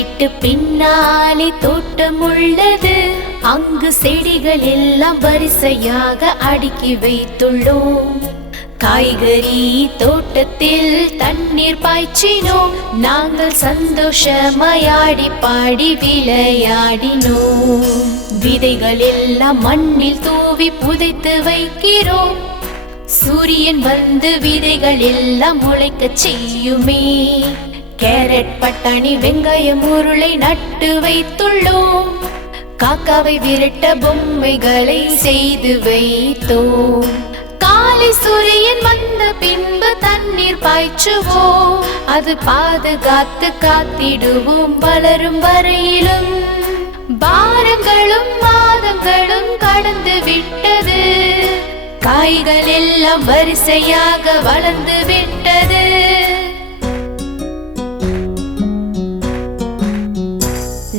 வீட்டு பின்னாலே தோட்டம் உள்ளது. அங்கு செடிகள் எல்லாம் வரிசையாக அடுக்கி வைத்துள்ளோம். காய்கறி தோட்டத்தில் தண்ணீர் பாய்ச்சினோம். நாங்கள் சந்தோஷமாயாடி பாடி விளையாடினோம். விதைகள் எல்லாம் மண்ணில் தூவி புதைத்து வைக்கிறோம். சூரியன் வந்து விதைகள் எல்லாம் முளைக்க செய்யுமே. கேரட், பட்டாணி, வெங்காயம், உருளை நட்டு வைத்துள்ளோம். காக்காவை விரட்ட பொம்மைகளை செய்து வைத்தோம். காலை சூரியன் வந்த பின்பு தண்ணீர் பாய்ச்சுவோம். அது பாதுகாத்து காத்திடுவோம் வளரும் வரையிலும். வாரங்களும் மாதங்களும் கடந்து விட்டது. காய்கள் எல்லாம் வரிசையாக வளர்ந்து விட்டது.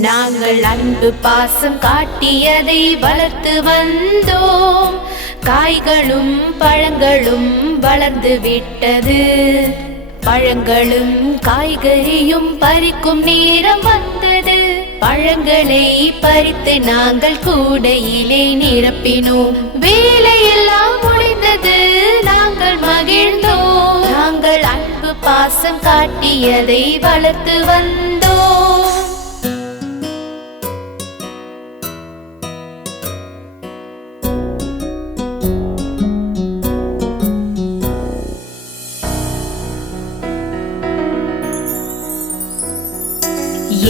நாங்கள் அன்பு பாசம் காட்டியதை வளர்த்து வந்தோம். காய்களும் பழங்களும் வளர்ந்து விட்டது. பழங்களும் காய்கறியும் பறிக்கும் நேரம் வந்தது. பழங்களை பறித்து நாங்கள் கூடையிலே நிரப்பினோம். வேலையெல்லாம் முடிந்தது. நாங்கள் மகிழ்ந்தோம். நாங்கள் அன்பு பாசம் காட்டியதை வளர்த்து வந்தோம்.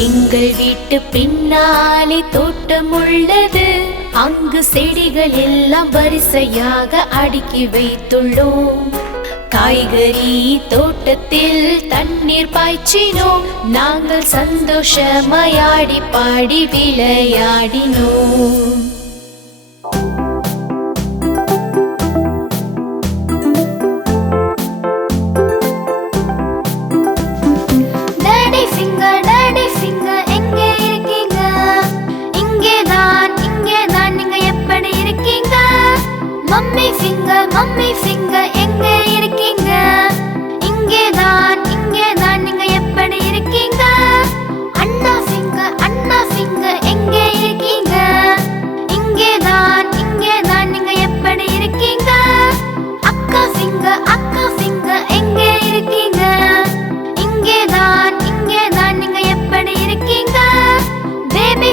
எங்கள் வீட்டு பின்னாலே தோட்டம் உள்ளது. அங்கு செடிகள் எல்லாம் வரிசையாக அடுக்கி வைத்துள்ளோம். காய்கறி தோட்டத்தில் தண்ணீர் பாய்ச்சினோம். நாங்கள் சந்தோஷமாயாடி பாடி விளையாடினோம். மம்மி ஃபிங்கர் எங்க இருக்கீங்க? இங்கேதான் நீங்க எப்படி இருக்கீங்க? அண்ணா ஃபிங்கர் எங்க இருக்கீங்க? இங்கேதான் நீங்க எப்படி இருக்கீங்க? அக்கா ஃபிங்கர் எங்க இருக்கீங்க? இங்கேதான் நீங்க எப்படி இருக்கீங்க? பேபி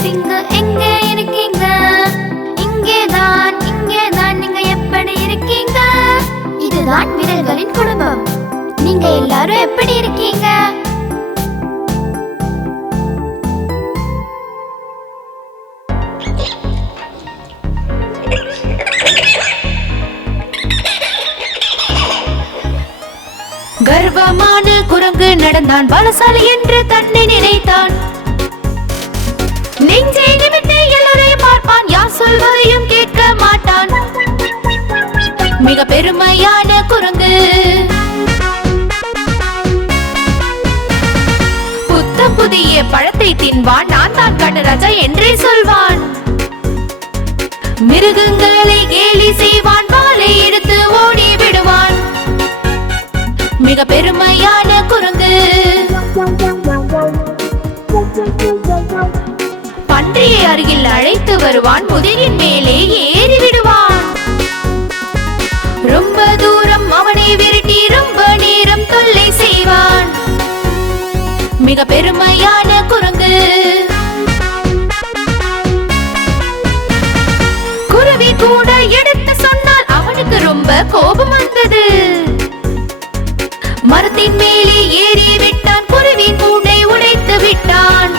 ஃபிங்கர் எங்க இருக்கீங்க? இங்கேதான் நீங்க எப்படி இருக்கீங்க? இதுதான் விரல்களின் குடும்பம். நீங்க எல்லாரும் எப்படி இருக்கீங்க? கர்வமான குரங்கு நடந்தான். பலசாலி என்று தன்னை நினைத்தான். நெஞ்சை நிமிர்த்தி எல்லோரையும் பார்ப்பான். யார் சொல்வதையும் கேட்க மாட்டான். மிக பெருமையான குரங்கு. புதிய பழத்தை தின்பான். நான் தான் கண்ணராஜா என்றே சொல்வான். மிருகங்களை கேலி செய்வான். வாளை எடுத்து ஓடி விடுவான். மிக பெருமையான குரங்கு. பன்றியை அருகில் அழைத்து வருவான். முதுகின் மேலே ஏறி விடுவான். ரொம்ப தூரம் அவனை விரட்டி ரொம்ப நேரம் தொல்லை செய்வான். மிக பெருமையான குரங்கு. குருவி கூட எடுத்து சொன்னால் அவனுக்கு ரொம்ப கோபம் வந்தது. மரத்தின் மேலே ஏறி விட்டான். குருவின் கூண்டை உடைத்து விட்டான்.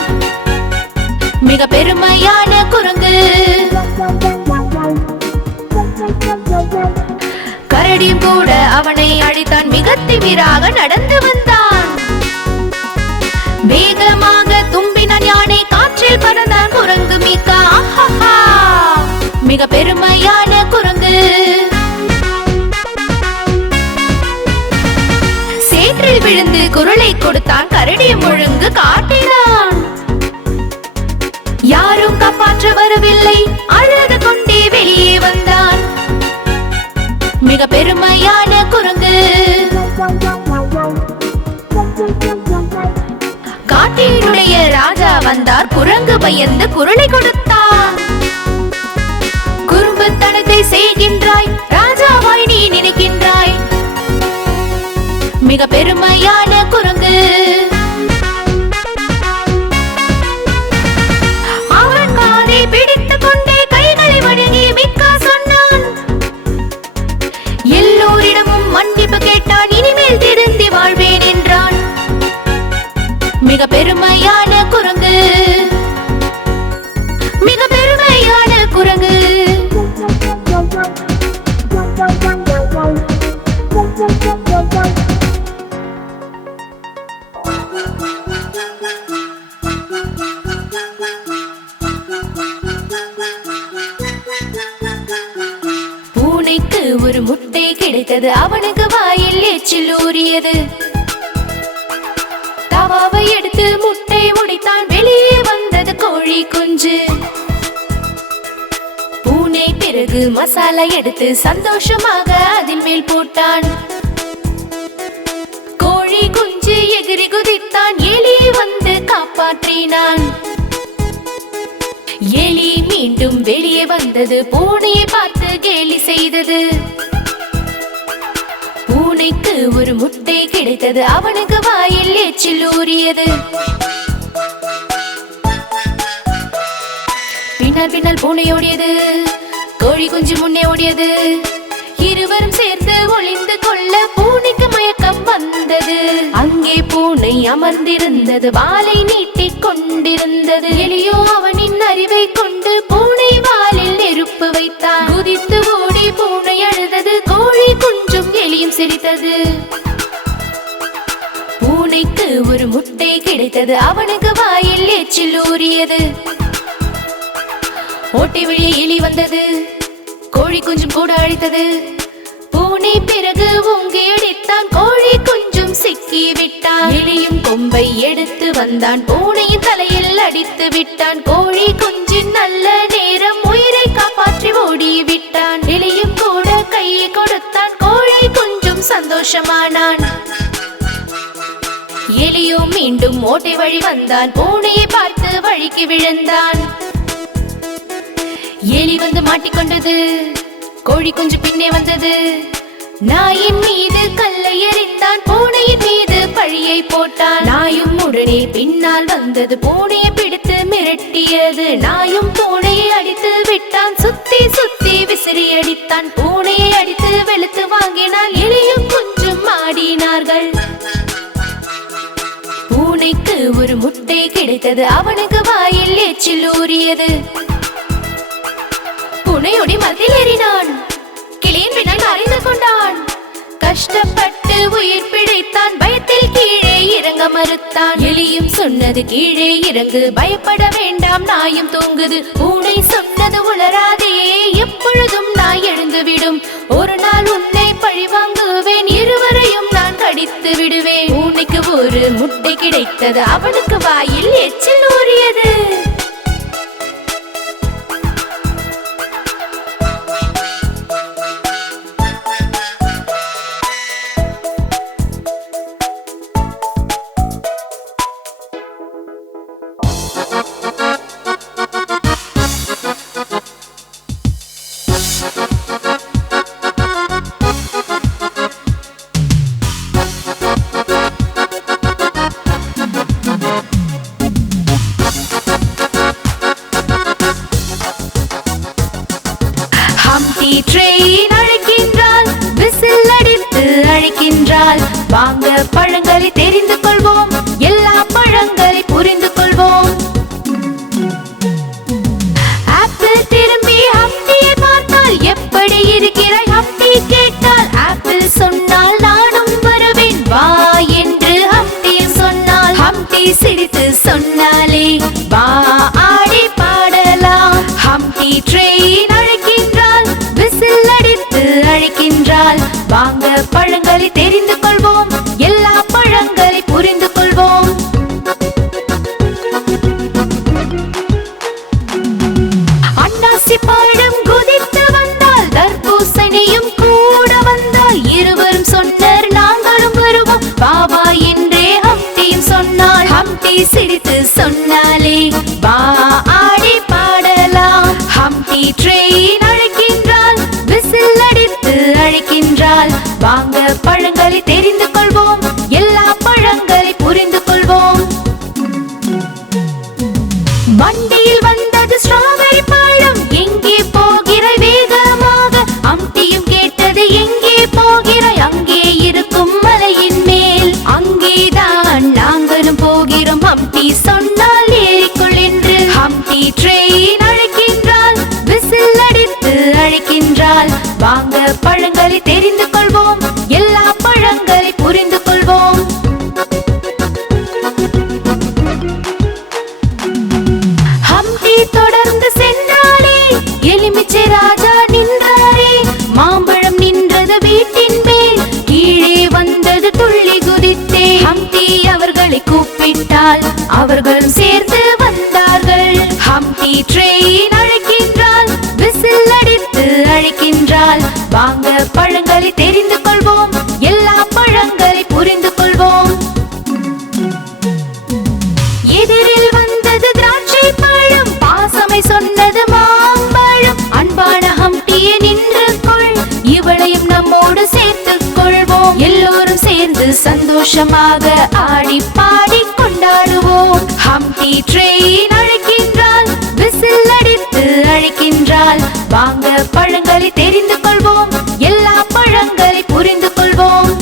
மிக பெருமையான குரங்கு. கரடியும் கூட அவனை அழித்தான். மிக திமிராக நடந்து வந்தான். வேகமாக தும்பினான் யானை. காற்றில் பறந்தான் குரங்கு மீக்கா. மிக பெருமையான குரங்கு. சேற்றில் விழுந்து குரலை கொடுத்தான். கரடியும் ஒழுங்கு காட்டினான். யாரும் காப்பாற்ற வரவில்லை. அழுது கொண்டே வெளியே வந்தான். மிக பெருமையான குரங்கு. காட்டில் பயந்து குரலை கொடுத்தான். குறும்புத்தனத்தை செய்கின்றாய், ராஜாவாய் நீ நினைக்கின்றாய். மிக பெருமையான குரங்கு. அவன் காதை பிடித்துக் கொண்டே கைகளை வணங்கி மிக்கா சொன்னான். எல்லோரிடமும் மன்னிப்பு கேட்டான். இனிமேல் திருந்தி வாழ்வேன் என்றான். மிக பெருமையான குரங்கு. மிக பெருமையான குரங்கு. பூனைக்கு ஒரு முட்டை கிடைத்தது. அவனுக்கு வாயில் எச்சில் ஊறியது. தவாவை எடுத்து முட்டை உடைத்தான். வெளியே வந்தது கோழி குஞ்சு. பூனை பிறகு மசாலா எடுத்து சந்தோஷமாக அதில் மேல் போட்டான். கோழி குஞ்சு எகிரி குதித்தான். எலி வந்து காப்பாற்றினான். எலி மீண்டும் வெளியே வந்தது. பூனையை பார்த்து கேலி செய்தது. பூனைக்கு ஒரு முட்டை கிடைத்தது. அவனுக்கு வாயில் எச்சில் ஊறியது. பின்னால் பின்னால் பூனை ஓடியது. கோழி குஞ்சு முன்னே ஓடியது. இருவரும் சேர்ந்து ஒளிந்து கொள்ள பூனைக்கு மயக்கம் வந்தது. அங்கே பூனை அமர்ந்திருந்தது. வாலை நீட்டிக் கொண்டிருந்தது. எலியோ அவனின் அறிவை கொண்டு பூனை வாலில் நெருப்பு வைத்தான். குதித்து ஓடி பூனை அழுதது. கோழி குஞ்சும் எலியும் சிரித்தது. பூனைக்கு ஒரு முட்டை கிடைத்தது. அவனுக்கு வாயில் எச்சில் ஊறியது. ஓட்டை வழியே எலி வந்தது. கோழி குஞ்சும் கூட அழித்தது. பூனை பிறகு ஓங்கி அடித்தான். கோழி குஞ்சும் சிக்கி விட்டான். எலியும் கொம்பை எடுத்து வந்தான். பூனையின் தலையில் அடித்து விட்டான். கோழி குஞ்சின் நல்ல நேரம் உயிரை காப்பாற்றி ஓடி விட்டான். எலியும் கூட கையை கொடுத்தான். கோழி குஞ்சும் சந்தோஷமானான். எலியோ மீண்டும் ஓட்டை வழி வந்தான். பூனையை பார்த்து வழிக்கு விழுந்தான். எலி வந்து மாட்டிக்கொண்டது. கோழி குஞ்சு பின்னே வந்தது. நாயின் மீது கல்லை எறிந்தான். பூனையின் மீது பழியை போட்டான். நாயும் உடனே பின்னால் வந்தது. பூனையை பிடித்து மிரட்டியது. நாயும் பூனையை அடித்து விட்டான். சுத்தி சுத்தி விசிறி அடித்தான். பூனையை அடித்து வெளுத்து வாங்கினான். எலியும் குஞ்சும் ஆடினார்கள். பூனைக்கு ஒரு முட்டை கிடைத்தது. அவனுக்கு வாயில் எச்சில் ஊறியது. பூனையோடி மரத்தில் ஏறினான். கிளியின் பின்னால் மறைந்து கொண்டான். கஷ்டப்பட்டு உயிர் பிழைத்தான். பயத்தில் கீழே இறங்க மறுத்தான். எலியும் சொன்னது கீழே இறங்கு, பயப்பட வேண்டாம், நாயும் தூங்குது. பூனை சொன்னது உளராதே, எப்பொழுதும் நாய் எழுந்துவிடும். ஒரு நாள் உன்னை பழி வாங்குவேன், இருவரையும் நான் கடித்து விடுவேன். பூனைக்கு ஒரு முட்டை கிடைத்தது. அவனுக்கு வாயில் எச்சில் ஊறியது. ட்ரெயின் அழைக்கின்றாள், விசில் அடித்து அழைக்கின்றாள். வாங்க பழங்களை தெரிந்து கொள்வோம், எல்லா பழங்களை புரிந்து கொள்வோம். ஆப்பிள் திரும்பி ஹம்டியை பார்த்தால், எப்படி இருக்கிறாய் ஹம்டி கேட்டால், ஆப்பிள் சொன்னால் நானும் வருவேன் வா என்று ஹம்டி சொன்னால். ஹம்டி சிரித்து சொன்னாலே வா ஆடி பாடலாம். ஹம்டி ட்ரெயின் அழைக்கின்றாள், விசில் அடித்து அழைக்கின்றாள். வாங்க பழங்களை தெரிந்து கொள்வோம், எல்லா பழங்களை புரிந்து கொள்வோம். அன்னாசி பழம் குதித்து வந்தால், தர்பூசணியும் கூட வந்தால். இருவரும் சொன்னர் நாங்களும் வருவோம் வா என்றே ஹம்டியும் சொன்னாள். ஹம்டி சிரித்து சொன்னாலே வா ட்ரெயின் அழைக்கின்றாள், விசில் அடித்து அழைக்கின்றாள். வாங்க பழங்களை தெரிந்து கொள்வோம், எல்லா பழங்களை புரிந்து கொள்வோம். வண்டியில் வந்தது ஸ்ட்ராபெரி பழம், எங்கே போகிறாய் வேகமாக? அம்டியும் கேட்டது, எங்கே போகிறாய்? அங்கே இருக்கும் மலையின் மேல். அங்கேதான் நாங்களும் போகிறோம், ஹம்டி சொன்னால் ஏறிக்கொள் என்று. ஹம்டி ட்ரெயின் அழைக்கின்றாள், விசில் அடித்து அழைக்கின்றாள். வாங்க பழங்களை தெரிந்து கொள்வோம், எல்லா பழங்களை புரிந்து கொள்வோம். ஹம்டி தொடர்ந்து சென்றாரே, எலுமிச்சை ராஜா நின்றாரே. மாம்பழம் நின்றது வீட்டின் மேல், கீழே வந்தது துள்ளி குதித்தே. ஹம்டி அவர்களை கூப்பிட்டால் அவர்களும் சேர்ந்து வந்தார்கள். ஹம்டி ட்ரெயின் அழைக்கின்றாள், விசில் அடித்து அழைக்கின்றாள். வாங்க பழங்களை தெரிந்து கொள்வோம், எல்லா பழங்களை புரிந்து கொள்வோம். எதிரில் வந்தது திராட்சை பழம், பாசமை சொன்னது மாம்பழம். அன்பான ஹம்டியே நின்று கொள், இவளையும் நம்மோடு சேர்த்துக் கொள்வோம். எல்லோரும் சேர்ந்து சந்தோஷமாக ஆடி பாடி கொண்டாடுவோம். ஹம்டி ட்ரெயின் அழைக்கின்றாள், விசில் அடித்து அழைக்கின்றாள். வாங்க பழங்களை தெரிந்து கொள்வோம், எல்லா பழங்களை புரிந்து கொள்வோம்.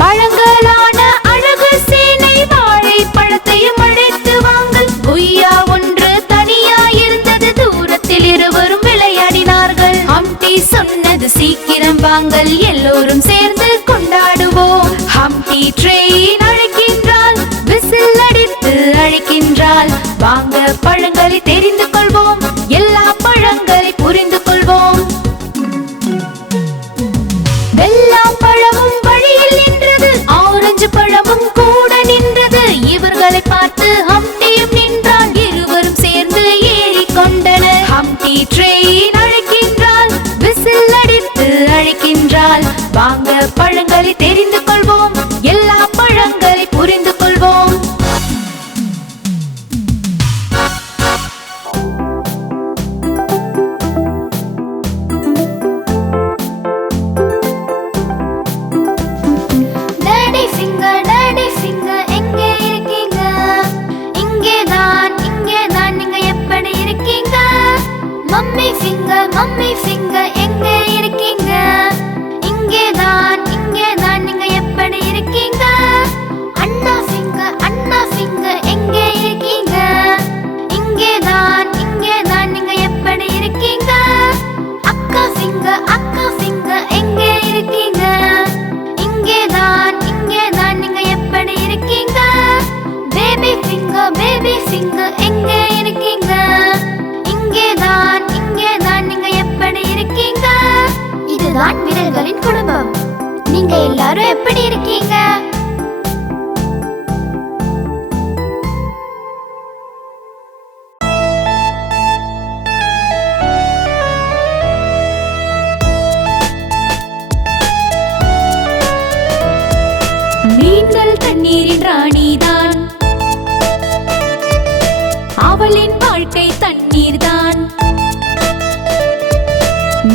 பழங்களான அழகு சேனை, வாழைப்பழத்தையும் அழைத்து வாங்கள். கொய்யா ஒன்று தனியா இருந்தது, தூரத்தில் இருவரும் விளையாடினார்கள். ஹம்டி சொன்னது, சீக்கிரம் வாங்கள், எல்லோரும் சேர்ந்து கொண்டாடுவோம். ஹம்டி ட்ரெயின் அழைக்கின்றாள், விசில் அடித்து அழைக்கின்றாள். வாங்க பழங்களை தெரிந்து கொள்வோம், எல்லா பழங்களை புரிந்து கொள்வோம். வெள்ளம் பழமும் வழியில் நின்றது, ஆரஞ்சு பழமும் கூட நின்றது. இவர்களை பார்த்து ஹம்டியும் நின்றான், இருவரும் சேர்ந்து ஏறிக்கொண்டனர். ஹம்டி ட்ரெயின் அழைக்கின்றாள், விசில் அடித்து அழைக்கின்றாள். வாங்க பழங்களை தெரிந்து கொள்வோம், எல்லா பழங்களை புரிந்து கொள்வோம். டாடி ஃபிங்கர் எங்கே இருக்கீங்க? இங்கேதான் நீங்க எப்படி இருக்கீங்க? மம்மி ஃபிங்கர் எங்கே இருக்கீங்க? இங்கேதான் நீங்க எப்படி இருக்கீங்க? அண்ணா ஃபிங்கர் எங்கே இருக்கீங்க? இங்கேதான் நீங்க எப்படி இருக்கீங்க? அக்கா ஃபிங்கர் எங்கே இருக்கீங்க? இங்கேதான் நீங்க எப்படி இருக்கீங்க? பேபி ஃபிங்கர் எங்கே இருக்கீங்க? இங்கேதான் நீங்க எப்படி இருக்கீங்க? இதுதான் விரல்களின் குடும்பம். நீங்க எல்லாரும் எப்படி இருக்கீங்க? மீன்கள் தண்ணீரின் ராணிதான், அவளின் வாழ்க்கை தண்ணீர்தான்.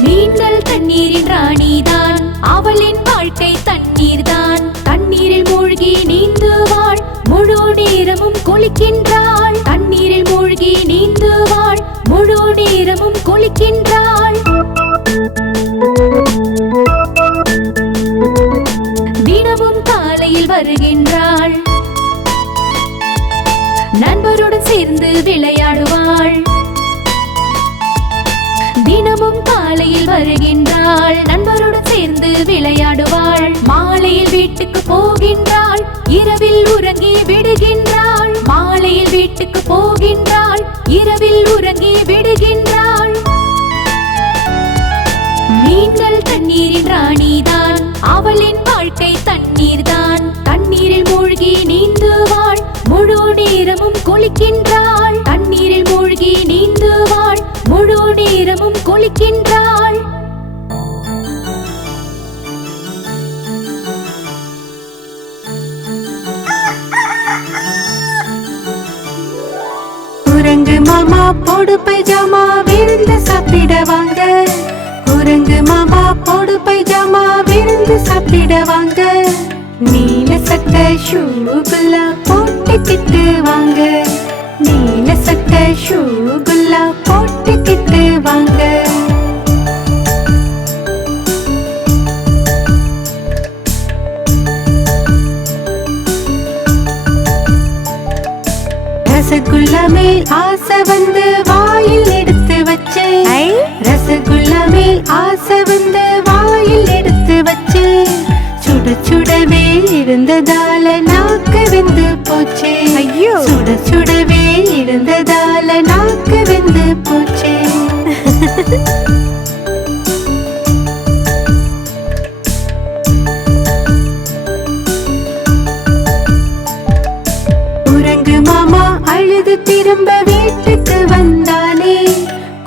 மீன்கள் தண்ணீரின் ராணிதான், அவளின் வாழ்க்கை தண்ணீர்தான். தண்ணீரில் மூழ்கி நீந்துவாள், முழு நேரமும் குளிக்கின்றாள். தண்ணீரில் மூழ்கி நீந்துவாள், முழு நேரமும் குளிக்கின்றாள். தினமும் காலையில் வருகின்றாள், நண்பருடன் சேர்ந்து விளையாடுவாள். தினமும் காலையில் வருகின்றாள், நண்பருடன் சேர்ந்து விளையாடுவாள். மாலையில் வீட்டுக்கு போகின்றாள், இரவில் உறங்கி விடுகின்றாள். மாலையில் வீட்டுக்கு போகின்றாள், இரவில் உறங்கி விடுகின்றாள். மீன்கள் தண்ணீரின் ராணிதான், அவளின் வாழ்க்கை தண்ணீர்தான். தண்ணீரில் மூழ்கி நீந்துவாள், முழு நேரமும் குளிக்கின்றாள். தண்ணீரில் மூழ்கி நீந்துவாள், முழு நேரமும் குளிக்கின்றாள். மாமா போடு பைஜாமா விருந்து சாப்பிட வாங்க. குரங்கு மாமா போடு பைஜாமா விருந்து சாப்பிட வாங்க. நீல சட்டை ஷூகுல்லா போட்டுக்கிட்டு வாங்க. நீல சட்டை ஷூகுல்லா போட்டுக்கிட்டு வாங்க. ரசகுல்லா மேல் ஆசை வந்து வாயில் எடுத்து வச்சு. ரசகுல்லா மேல் ஆசை வந்து வாயில் எடுத்து வச்சு. சுட சுடவே இருந்ததால நாக்கு வெந்து போச்சு. ஐயோ, சுட சுடவே இருந்ததால நாக்கு வெந்து போச்சு. குரங்கு மாமா அழுது திரும்ப வீட்டுக்கு வந்தானே.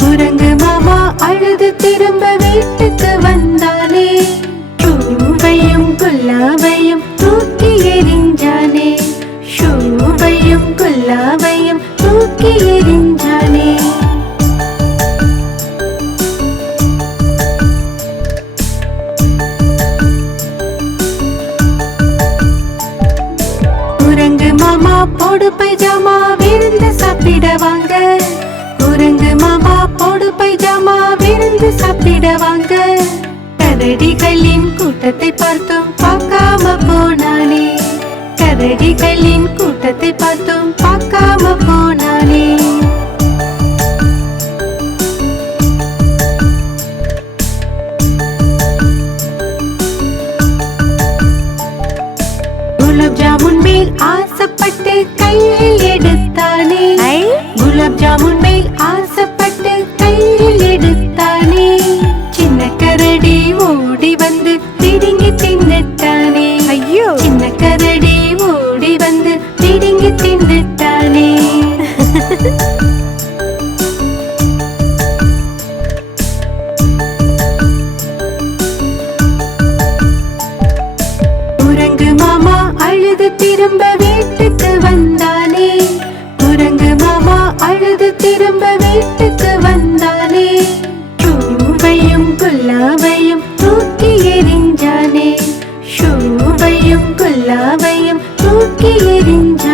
குரங்கு மாமா அழுது திரும்ப வீட்டுக்கு வந்தானே. ஷூவையும் குல்லாவையும் தூக்கி எறிஞ்சானே. ஷூவையும் குல்லாவையும் தூக்கி எறிஞ்சானே. குரங்கு மாமா போடு பைஜாமா விருந்து சாப்பிட வாங்க. குரங்கு மாமா போடு பைஜாமா விருந்து சாப்பிட வாங்க. கரடிகளின் கூட்டத்தை பார்த்தும் பார்க்காம போனானே. கரடிகளின் கூட்டத்தை பார்த்தும் பார்க்காம போனானே. குலாப் ஜாமுன் மேல் ஆசைப்பட்டு கையில் எடுத்தானே. குலாப் ஜாமுன் மேல் ஆசைப்பட்டு கையில் எடுத்தானே. சின்ன கரடி ஓடி வந்து பிடுங்கி தின்னுட்டானே. ஐயோ, சின்ன கரடி ஓடி வந்து பிடுங்கி தின்னுட்டானே. குரங்கு மாமா அழுது திரும்ப வீட்டுக்கு வந்தானே. குரங்கு மாமா அழுது திரும்ப வீட்டுக்கு வந்தானே. ஷூவையும் குல்லாவையும் தூக்கி எறிஞ்சானே. ஷூவையும் குல்லாவையும் தூக்கி எறிஞ்சானே.